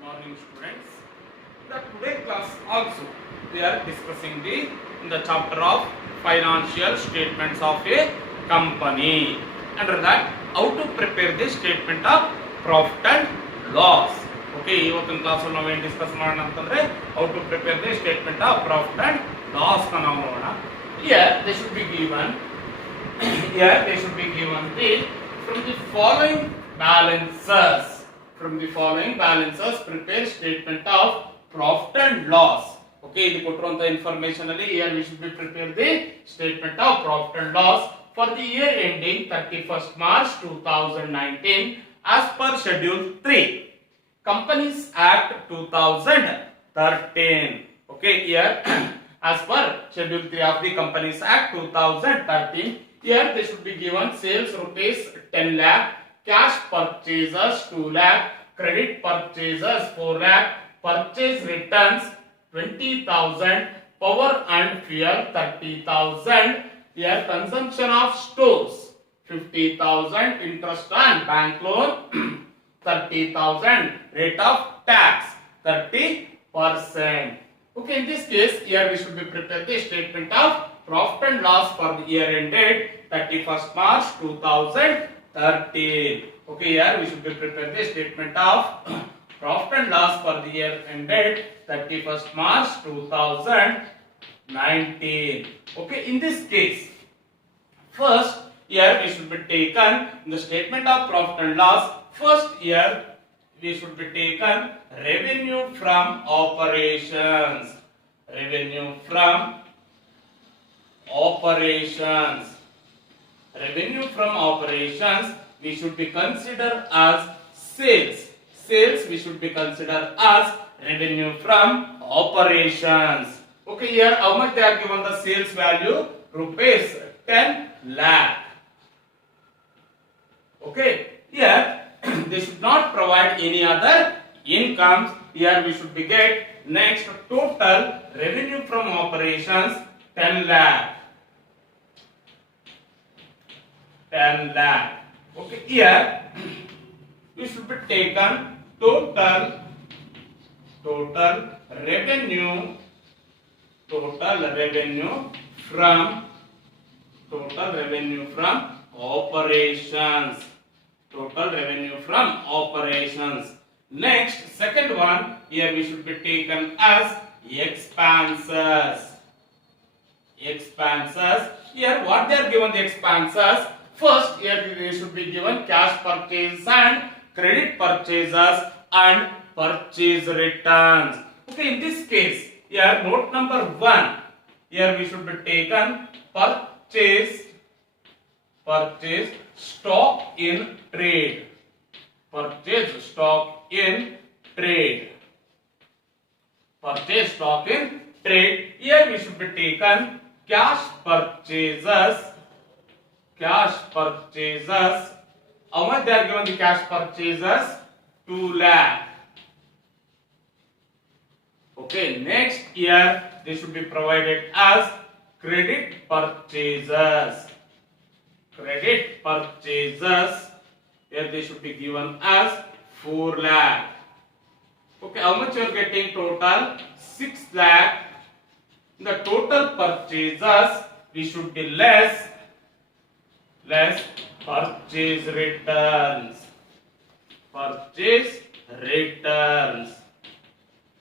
Morning, students. In the today class also we are discussing the chapter of financial statements of a company. Under that, how to prepare the statement of profit and loss. Okay, ಇವತ್ತಿನ class ಅಲ್ಲಿ ನಾವು ಏನು discuss ಮಾಡೋಣ ಅಂತಂದ್ರೆ how to prepare the statement of profit and loss ನಾವು ನೋಡೋಣ. Here they should be given the from the following balances. From the following balances, prepare statement of profit and loss. Okay, ಇದು ಕೊಟ್ಟಿರುವಂತ information ಅಲ್ಲಿ here we should be prepare the statement of profit and loss for the year ending 31st March 2019 as per schedule 3 Companies Act 2013. Okay, here as per schedule 3 of the Companies Act 2013, here they should be given sales rupees 10 lakh, cash purchases 2 lakh, credit purchases 4 lakh, purchase returns 20,000, power and fuel 30,000, here consumption of stores 50,000, interest on bank loan 30,000, rate of tax 30%. Okay, in this case, here we should be prepared the statement of profit and loss for the year ended 31st March 2013. Okay, here we should be prepared the statement of profit and loss for the year ended 31st March 2019. Okay, in this case, first here we should be taken the statement of profit and loss. First here we should be taken revenue from operations. Revenue from operations. Revenue from operations we should be considered as sales. Sales we should be considered as revenue from operations. Okay, here how much they are given the sales value? Rupees 10 lakh. Okay, here they should not provide any other incomes. Here we should be get next total revenue from operations 10 lakh. 10 lakh. Okay, here we should be taken total revenue from operations. Total revenue from operations. Next, second one, here we should be taken as expenses. Expenses. Here, what they are given the expenses? First, here they should be given cash purchase and credit purchases and purchase returns. Okay, in this case, here note number 1. Here we should be taken purchase stock in trade. Purchase stock in trade. Purchase stock in trade. Here we should be taken cash purchases. Cash purchases. How much they are given the cash purchases? 2 lakh. Okay, next here they should be provided as credit purchases. Credit purchases, here they should be given as 4 lakh. Okay, how much you are getting total? 6 lakh. The total purchases we should be less purchase returns. Purchase returns.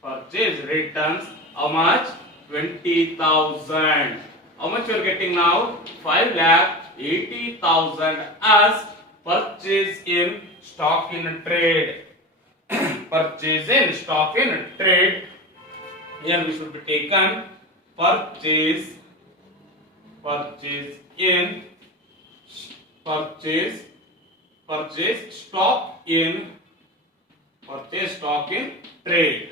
Purchase returns, how much? 20,000. How much you are getting now? 5 lakh 80,000 as purchase in stock in trade. Purchase in stock in trade. Here we should be taken purchase stock in trade.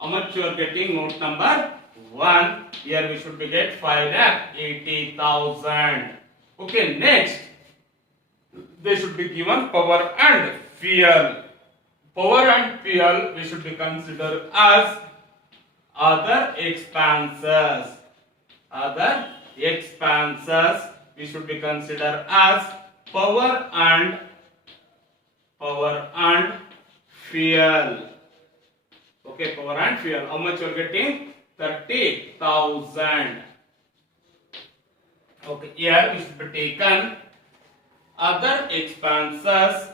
How much you are getting? Note number 1. Here we should be get 5 lakh 80,000. Okay, next they should be given power and fuel. Power and fuel we should be considered as other expenses. Other expenses we should be considered as power and fuel. Okay, power and fuel. How much you are getting? 30,000. Okay, here we should be taken other expenses,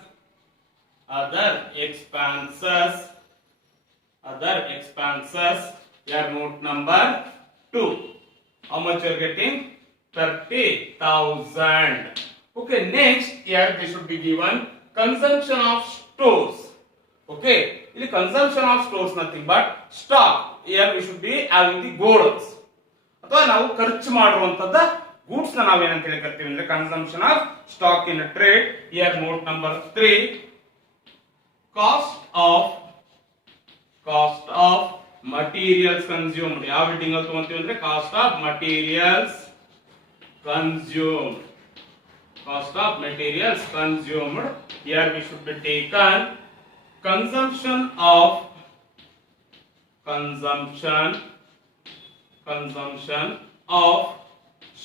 other expenses, other expenses. Here note number 2. How much you are getting? 30,000. Okay, next here they should be given consumption of stores. Okay, ಇಲ್ಲಿ consumption of stores nothing but stock. Here we should be having the godows. ಅಥವಾ ನಾವು ಖರ್ಚು ಮಾಡುವಂತದ goods ನ ನಾವು ಏನಂತ ಹೇಳಿ ಕರಿತೀವಿ ಅಂದ್ರೆ consumption of stock in a trade. Here note number 3, cost of materials consumed. ಯಾವ ಬಿಲ್ಡಿಂಗ್ ಅಲ್ಲಿ ತಗೊಂತೀವಿ ಅಂದ್ರೆ cost of materials consumed. Cost of materials consumed. Here we should be taken consumption of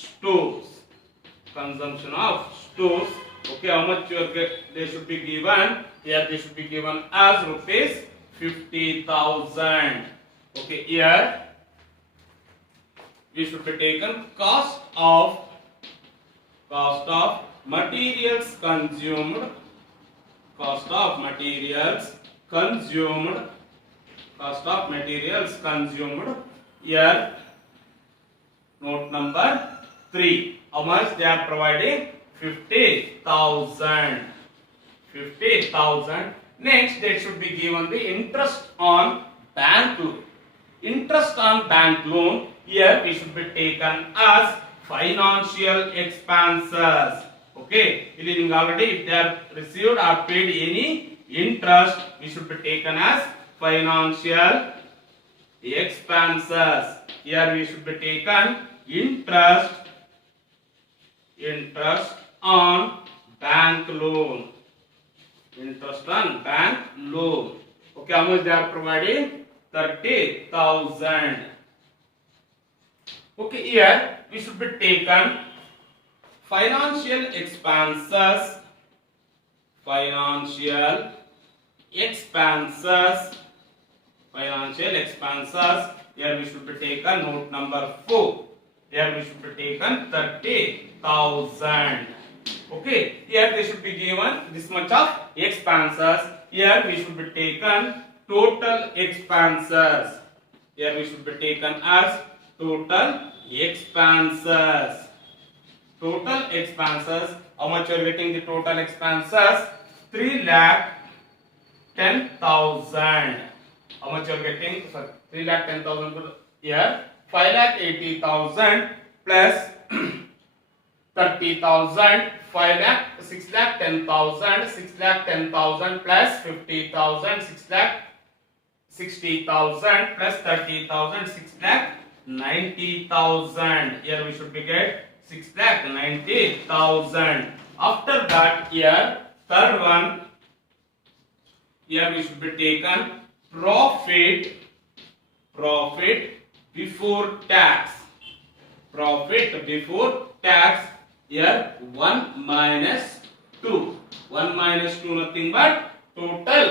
stores. Consumption of stores. Okay, how much they should be given? Here they should be given as rupees 50,000. Okay, here we should be taken cost of materials consumed. Cost of materials consumed. Cost of materials consumed. Here note number 3. How much they are providing? 50,000. 50,000. Next, they should be given the interest on bank loan. Interest on bank loan. Here we should be taken as financial expenses. Okay, already if they are received or paid any interest, we should be taken as financial expenses. Here we should be taken interest on bank loan. Interest on bank loan. Okay, how much they are providing? 30,000. Okay, here we should be taken financial expenses. Financial expenses. Here we should be taken note number 4. Here we should be taken 30,000. Okay, here they should be given this much of expenses. Here we should be taken total expenses. Here we should be taken as total expenses. Total expenses. How much you are getting the total expenses? 3,10,000. How much you are getting? Sorry, 3,10,000 here. 5,80,000 plus 30,000. 6,10,000. 6,10,000 plus 50,000. 6,60,000 plus 30,000. 6,90,000. Here we should be get 6,90,000. After that, here third one. Here we should be taken profit before tax. Profit before tax. Here 1 minus 2. 1 minus 2 nothing but total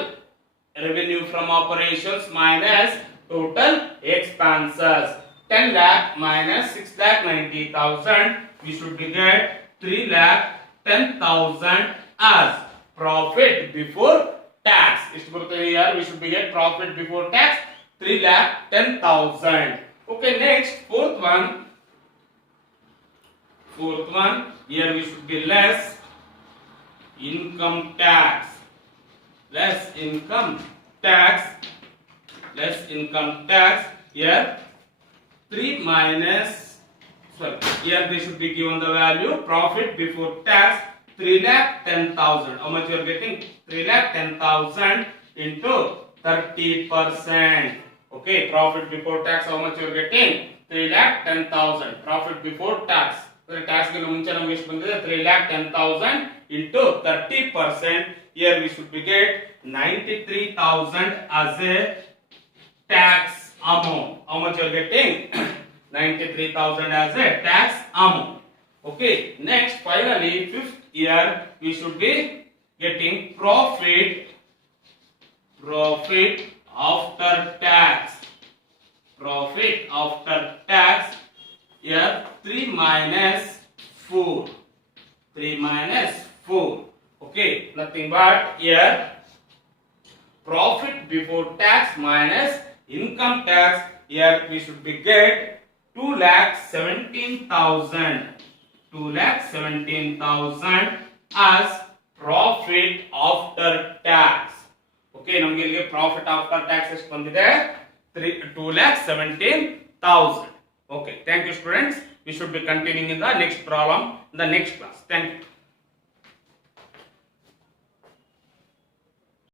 revenue from operations minus total expenses. 10 lakh minus 6,90,000. We should be get 3,10,000 as profit before tax. Here we should be get profit before tax 3,10,000. Okay, next fourth one. Here we should be less income tax. Less income tax. Here 3 minus. Sorry. Here they should be given the value profit before tax 3,10,000. How much you are getting? 3,10,000 into 30%. Okay, profit before tax. How much you are getting? 3,10,000. Profit before tax. Tax ಗೆ ಮುಂಚೆ ನಮಗೆ ಎಷ್ಟು ಬಂದಿದೆ? 3,10,000 into 30%. Here we should be get 93,000 as a tax amount. How much you are getting? 93,000 as a tax amount. Okay, next finally fifth year we should be getting profit after tax. Profit after tax. Here 3 minus 4. 3 minus 4. Okay, nothing but here profit before tax minus income tax. Here we should be get 2,17,000. 2,17,000 as profit after tax. Okay, ನಮಗೆ ಇಲ್ಲಿ profit after tax ಎಷ್ಟು ಬಂದಿದೆ 2,17,000. Okay, thank you students. We should be continuing in the next problem in the next class. Thank you.